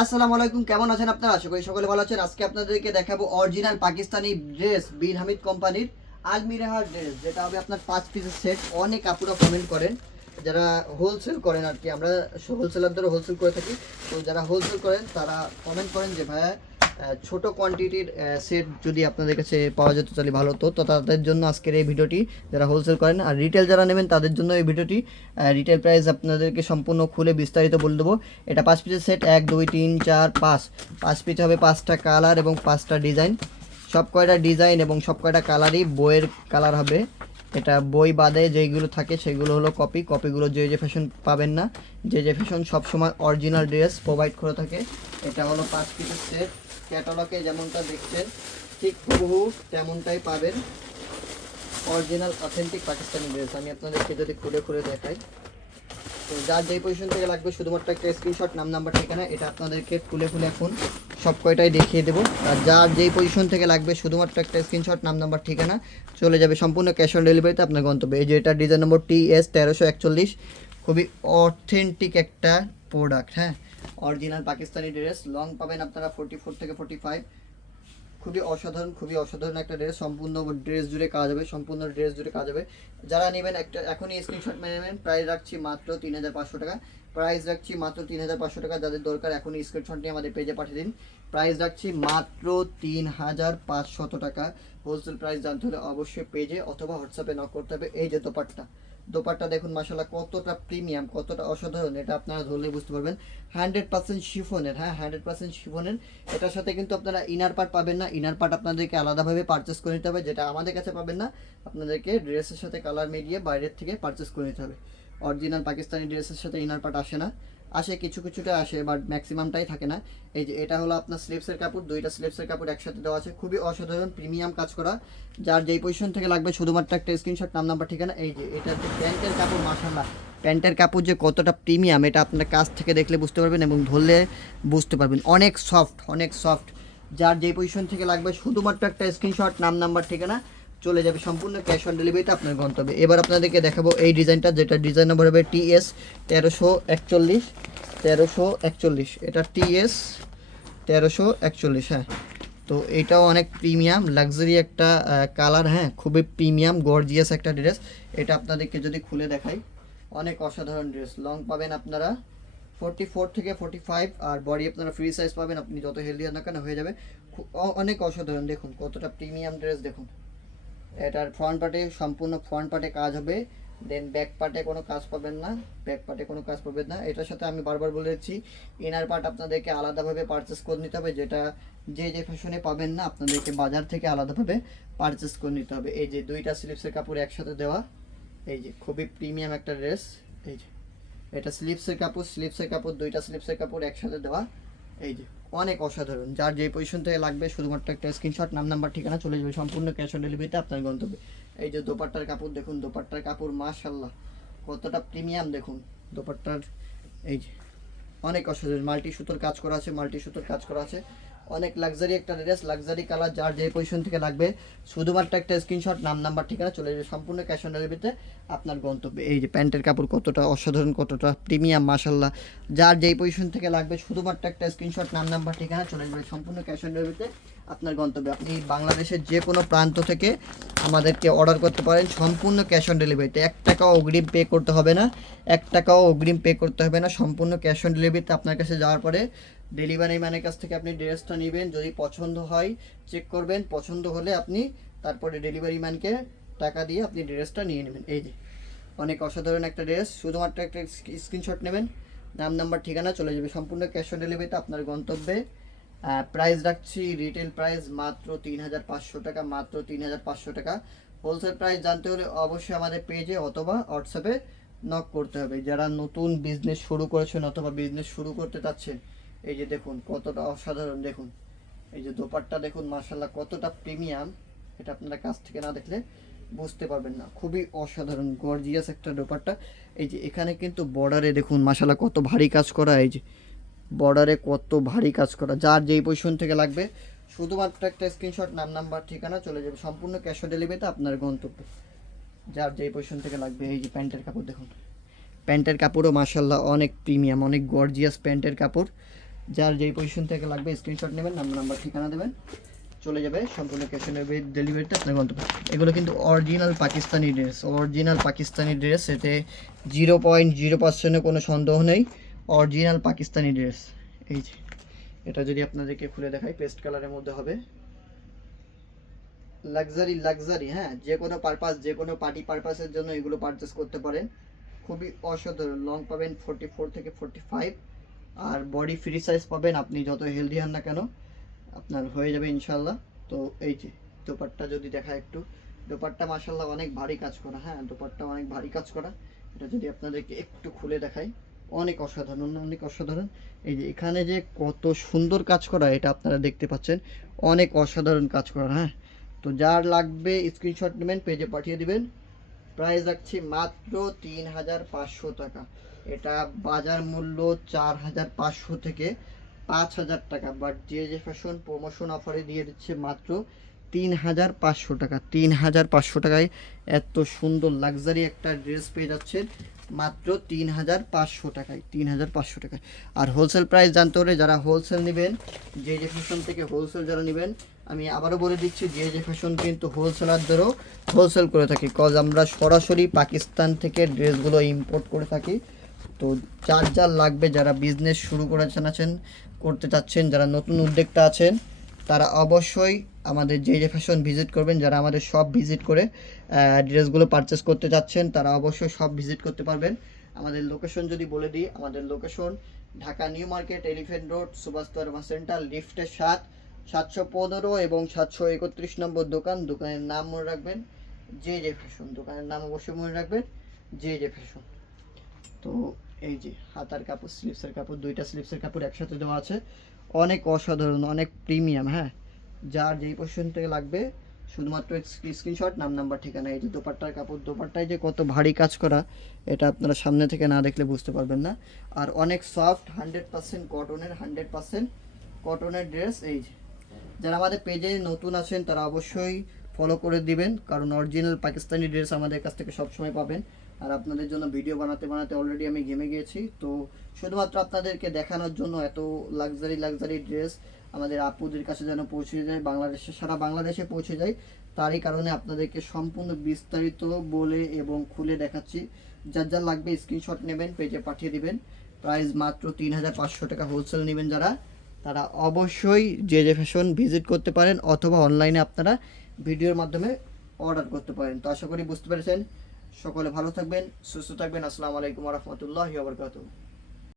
আসসালামু আলাইকুম, কেমন আছেন আপনারা? আশা করি সকলে ভালো আছেন। আজকে আপনাদেরকে দেখাবো অরিজিনাল পাকিস্তানি ড্রেস, বিন হামিদ কোম্পানির আলমিরাহার ড্রেস, যেটা হবে আপনার 5 পিসের সেট। অনেক আপুরা কমেন্ট করেন যারা হোলসেল করেন আর কি, আমরা হোলসেলারদেরও হোলসেল করে থাকি। তো যারা হোলসেল করেন তারা কমেন্ট করেন যে ভাইয়া ছোট কোয়ান্টিটির সেট যদি আপনাদের কাছে পাওয়া যেত তাহলে ভালো হতো। তো তাদের জন্য আজকের এই ভিডিওটি, যারা হোলসেল করেন আর রিটেল যারা নেবেন তাদের জন্য এই ভিডিওটি। রিটেল প্রাইস আপনাদেরকে সম্পূর্ণ খুলে বিস্তারিত বলে দেবো। এটা 5 পিসের সেট, 1 2 3 4 5 পিস হবে, 5টা কালার এবং 5টা ডিজাইন। সব কয়টা ডিজাইন এবং সব কয়টা কালারই বইয়ের কালার হবে। এটা বই বাদে যেইগুলো থাকে সেগুলো হলো কপিগুলো যে ফ্যাশন পাবেন না। যে ফ্যাশন সবসময় অরিজিনাল ড্রেস প্রোভাইড করে থাকে। এটা হলো 5 পিসের সেট। ক্যাটালগে যেমনটা দেখছেন ঠিক হুবহু তেমনটাই পাবেন। অরিজিনাল অথেন্টিক পাকিস্তানি ড্রেস আমি আপনাদেরকে যদি খুলে খুলে দেখাই, তো যার যেই পজিশন থেকে লাগবে শুধুমাত্র একটা স্ক্রিনশট, নাম নাম্বার ঠিকানা, এটা আপনাদেরকে খুলে খুলে এখন সব কয়টাই দেখিয়ে দেবো। আর যার যেই পজিশন থেকে লাগবে শুধুমাত্র একটা স্ক্রিনশট, নাম নাম্বার ঠিকানা, চলে যাবে সম্পূর্ণ ক্যাশ অন ডেলিভারিতে আপনার গন্তব্যে। এই যে এটা ডিজাইন নম্বর TS 1341, খুবই অথেন্টিক একটা প্রোডাক্ট। হ্যাঁ, অরিজিনাল পাকিস্তানি ড্রেস। লং পাবেন আপনারা 44 থেকে 45। খুবই অসাধারণ একটা ড্রেস। সম্পূর্ণ ড্রেস জুড়ে কাজ হবে, সম্পূর্ণ ড্রেস জুড়ে কাজ হবে। যারা নেবেন একটা এখনই স্ক্রিনশট মেরে নেবেন। প্রাইস রাখছি মাত্র 3500 টাকা। প্রাইস রাখছি মাত্র 3500 টাকা। যাদের দরকার এখনই স্ক্রিনশট নিয়ে আমাদের পেজে পাঠিয়ে দিন। প্রাইস রাখছি মাত্র 3500 টাকা। হোলসেল প্রাইস জানতে হলে অবশ্যই পেজে অথবা হোয়াটসঅ্যাপে নক করতে হবে। এই যে দোপাট্টা দেখুন মাশাআল্লাহ কতটা প্রিমিয়াম, কতটা অসাধারণ, এটা আপনারা ধরলে বুঝতে পারবেন। 100% শিফনের, হ্যাঁ 100% শিফনের। এটার সাথে কিন্তু আপনারা ইনার পার্ট পাবেন না। ইনার পার্ট আপনাদেরকে আলাদাভাবে পারচেস করে নিতে হবে, যেটা আমাদের কাছে পাবেন না। আপনাদেরকে ড্রেসের সাথে কালার মিলিয়ে বাইরের থেকে পারচেস করে নিতে হবে। অরিজিনাল পাকিস্তানি ড্রেসের সাথে ইনার পার্ট আসে না, আসে কিছুটা আসে, বাট ম্যাক্সিমামটাই থাকে না। এই যে এটা হলো আপনার স্লিপসের কাপড়, দুইটা স্লিপসের কাপড় একসাথে দেওয়া আছে, খুবই অসাধারণ প্রিমিয়াম কাজ করা। যার যেই পজিশন থেকে লাগবে শুধুমাত্র একটা স্ক্রিনশট, নাম নাম্বার ঠিকানা। এই যে এটা হচ্ছে প্যান্টের কাপড়, মাশাআল্লাহ প্যান্টের কাপড় যে কতটা প্রিমিয়াম এটা আপনার কাছ থেকে দেখলে বুঝতে পারবেন এবং ধরলে বুঝতে পারবেন। অনেক সফট। যার যেই পজিশন থেকে লাগবে শুধুমাত্র একটা স্ক্রিনশট, নাম নাম্বার ঠিকানা, চলে যাবে সম্পূর্ণ ক্যাশ অন ডেলিভারিতে আপনার গন্তব্যে। এবার আপনাদেরকে দেখাবো এই ডিজাইনটা, যেটা ডিজাইন নম্বর হবে TS 1341। এটা TS 1341। হ্যাঁ, তো এটাও অনেক প্রিমিয়াম লাক্সারি একটা কালার। হ্যাঁ, খুবই প্রিমিয়াম গর্জিয়াস একটা ড্রেস। এটা আপনাদেরকে যদি খুলে দেখাই, অনেক অসাধারণ ড্রেস। লং পাবেন আপনারা 44 থেকে 45, আর বডি আপনারা ফ্রি সাইজ পাবেন। আপনি যত হেলদি না কেন হয়ে যাবে। অনেক অসাধারণ, দেখুন কতটা প্রিমিয়াম ড্রেস। দেখুন এটার সম্পূর্ণ ফ্রন্ট পার্টে কাজ হবে, দেন ব্যাক পার্টে কোনো কাজ পাবেন না। এটার সাথে আমি বারবার বলেছি ইনার পার্ট আপনাদেরকে আলাদাভাবে পারচেস করে নিতে হবে, যেটা যে ফ্যাশনে পাবেন না, আপনাদেরকে বাজার থেকে আলাদাভাবে পারচেস করে নিতে হবে। এই যে দুইটা স্লিপসের কাপড় একসাথে দেওয়া, এই যে খুবই প্রিমিয়াম একটা ড্রেস। এই যে এটা স্লিপসের কাপড়, দুইটা স্লিপসের কাপড় একসাথে দেওয়া। এই যে অনেক অসাধারণ। যার যে পজিশন থেকে লাগবে শুধুমাত্র একটা স্ক্রিনশট, নাম নাম্বার ঠিকানা, চলে যাবে সম্পূর্ণ ক্যাশ অন ডেলিভারিতে আপনার গন্তব্যে। এই যে দোপাট্টার কাপড় দেখুন, দোপাট্টার কাপড় মাশাআল্লাহ কতটা প্রিমিয়াম। দেখুন দোপাট্টার, এই যে অনেক অসাধারণ মাল্টি সুতোর কাজ করা আছে। অনেক লাক্সারি একটা ড্রেস, লাক্সারি কালার। যার যে পজিশন থেকে লাগবে শুধুমাত্র একটা স্ক্রিনশট, নাম নাম্বার ঠিকানা, চলে যাবে সম্পূর্ণ ক্যাশ অন ডেলিভারিতে আপনার গন্তব্যে। এই যে প্যান্টের কাপড় কতটা অসাধারণ, কতটা প্রিমিয়াম মাশাআল্লাহ। যার যেই পজিশন থেকে লাগবে শুধুমাত্র একটা স্ক্রিনশট, নাম নাম্বার ঠিকানা, চলে যাবে সম্পূর্ণ ক্যাশ অন ডেলিভারিতে আপনার গন্তব্যে। আপনি বাংলাদেশের যে কোনো প্রান্ত থেকে আমাদেরকে অর্ডার করতে পারেন সম্পূর্ণ ক্যাশ অন ডেলিভারিতে। 1 টাকাও অগ্রিম পে করতে হবে না। সম্পূর্ণ ক্যাশ অন ডেলিভারিতে আপনার কাছে যাওয়ার পরে ডেলিভারি ম্যানের কাছ থেকে আপনি ড্রেসটা নেবেন। যদি পছন্দ হয় চেক করবেন, পছন্দ হলে আপনি তারপরে ডেলিভারি ম্যানকে টাকা দিয়ে আপনি ড্রেসটা নিয়ে নেবেন। এই যে অনেক অসাধারণ একটা ড্রেস। শুধুমাত্র একটা স্ক্রিনশট নেবেন, নাম নাম্বার ঠিকানা, চলে যাবে সম্পূর্ণ ক্যাশ অন ডেলিভারিতে আপনার গন্তব্যে। প্রাইস রাখছি রিটেল প্রাইস মাত্র 3500 টাকা, মাত্র 3500 টাকা। হোলসেল প্রাইস জানতে হলে অবশ্যই আমাদের পেজে অথবা হোয়াটসঅ্যাপে নক করতে হবে। যারা নতুন বিজনেস শুরু করেছেন অথবা বিজনেস শুরু করতে চাচ্ছেন, এই যে দেখুন কতটা অসাধারণ। দেখুন এই যে দোপাট্টা দেখুন মাশাআল্লাহ কতটা প্রিমিয়াম, এটা আপনারা কাছ থেকে না দেখলে বুঝতে পারবেন না। খুবই অসাধারণ গর্জিয়াস একটা দোপাট্টা। এই যে এখানে কিন্তু বর্ডারে দেখুন মাশাআল্লাহ কত ভারী কাজ করা। এই যে বর্ডারে কত ভারী কাজ করা। যার যেই পজিশন থেকে লাগবে শুধুমাত্র একটা স্ক্রিনশট, নাম নাম্বার ঠিকানা, চলে যাবে সম্পূর্ণ ক্যাশ অন ডেলিভারিতে আপনার গন্তব্যে। যার যেই পজিশন থেকে লাগবে। এই যে প্যান্টের কাপড় দেখুন, প্যান্টের কাপড়ও মাশাআল্লাহ অনেক প্রিমিয়াম, অনেক গর্জিয়াস প্যান্টের কাপড়। যার যেই পজিশন থেকে লাগবে স্ক্রিনশট নেবেন, নাম্বার ঠিকানা দেবেন, চলে যাবে সম্পূর্ণ ক্যাশ অন ডেলিভারিটা আপনার গন্তব্য। এগুলো কিন্তু original Pakistani dress, original Pakistani dress, এতে 0.0% কোনো সন্দেহ নেই, অরিজিনাল পাকিস্তানি ড্রেস। এই যে এটা যদি আপনাদেরকে খুলে দেখাই, পেস্ট কালারের মধ্যে হবে, লাক্সারি, হ্যাঁ, যে কোনো পারপাস, যে কোনো পার্টি পারপাসের জন্য এগুলো পারচেস করতে পারেন। খুবই অসাধারণ, লং পাবেন 44 থেকে 45, আর বডি ফ্রি সাইজ পাবেন, আপনি যত হেলদি হন না কেন আপনার হয়ে যাবে ইনশাল্লাহ। তো এই যে দোপাট্টা যদি দেখা একটু, দোপাট্টা মাশাল্লাহ অনেক ভারী কাজ করা, হ্যাঁ দোপাট্টা অনেক ভারী কাজ করা। এটা যদি আপনাদেরকে একটু খুলে দেখাই, অনেক অসাধারণ, অনেক অসাধারণ। এই যে এখানে যে কত সুন্দর কাজ করা এটা আপনারা দেখতে পাচ্ছেন, অনেক অসাধারণ কাজ করা। হ্যাঁ, তো যার লাগবে স্ক্রিনশট নেবেন, পেজে পাঠিয়ে দিবেন। প্রাইস রাখছি মাত্র 3500 টাকা। এটা বাজার মূল্য 4500 থেকে 5000 টাকা, বাট যে ফ্যাশন প্রমোশন অফারে দিয়ে দিচ্ছে মাত্র 3500 টাকা। 3500 টাকায় এত সুন্দর লাক্সারি একটা ড্রেস পেয়ে যাচ্ছেন মাত্র 3500 টাকায়, 3500 টাকায়। আর হোলসেল প্রাইস জানতে হলে যারা হোলসেল নেবেন, যে ফ্যাশন থেকে হোলসেল যারা নেবেন, আমি আবারও বলে দিচ্ছি যে ফ্যাশন কিন্তু হোলসেলারদেরও হোলসেল করে থাকি, কজ আমরা সরাসরি পাকিস্তান থেকে ড্রেসগুলো ইম্পোর্ট করে থাকি। তো যার লাগবে, যারা বিজনেস শুরু করতে চাচ্ছেন, যারা নতুন উদ্যোক্তা আছেন, তারা অবশ্যই আমাদের যে ফ্যাশন ভিজিট করবেন। যারা আমাদের সব ভিজিট করে ড্রেসগুলো পারচেস করতে চাচ্ছেন, তারা অবশ্যই সব ভিজিট করতে পারবেন। আমাদের লোকেশন যদি বলে দিই, আমাদের location Dhaka New Market, Elephant Road, Subhash তারমা সেন্টার, লিফটের 715 এবং 731 নম্বর দোকান। দোকানের নাম মনে রাখবেন যে ফ্যাশন, দোকানের নাম অবশ্যই মনে রাখবেন যে ফ্যাশন। তো এই যে হাতার কাপড়, স্লিপসের কাপড়, দুইটা স্লিপসের কাপড় একসাথে দেওয়া আছে, অনেক অসাধারণ, অনেক প্রিমিয়াম। হ্যাঁ, যার যেই পজিশন থেকে লাগবে শুধুমাত্র স্ক্রিনশট, নাম্বার ঠিকানা। এই যে দোপাট্টার কাপড়, দোপাট্টায় যে কত ভারী কাজ করা এটা আপনারা সামনে থেকে না দেখলে বুঝতে পারবেন না। আর অনেক সফট, 100% কটনের, 100% কটনের ড্রেস। এই যে যারা আমাদের পেজে নতুন আছেন তারা অবশ্যই ফলো করে দিবেন, কারণ অরিজিনাল পাকিস্তানি ড্রেস আমাদের কাছ থেকে সবসময় পাবেন। আর আপনাদের জন্য ভিডিও বানাতে বানাতে অলরেডি আমি ঘেমে গিয়েছি, তো শুধুমাত্র আপনাদেরকে দেখানোর জন্য এত লাক্সারি ড্রেস আমাদের আপুদের কাছে যেন পৌঁছে যায়, সারা বাংলাদেশে পৌঁছে যায়, তারই কারণে আপনাদেরকে সম্পূর্ণ বিস্তারিত বলে এবং খুলে দেখাচ্ছি। যার লাগবে স্ক্রিনশট নেবেন, পেজে পাঠিয়ে দিবেন। প্রাইস মাত্র 3500 টাকা। হোলসেল নেবেন যারা, তারা অবশ্যই যে ফ্যাশন ভিজিট করতে পারেন, অথবা অনলাইনে আপনারা ভিডিওর মাধ্যমে অর্ডার করতে পারেন। তো আশা করি বুঝতে পেরেছেন। সকলে ভালো থাকবেন, সুস্থ থাকবেন। আসসালামু আলাইকুম ওয়া রাহমাতুল্লাহি ওয়া বারাকাতুহু।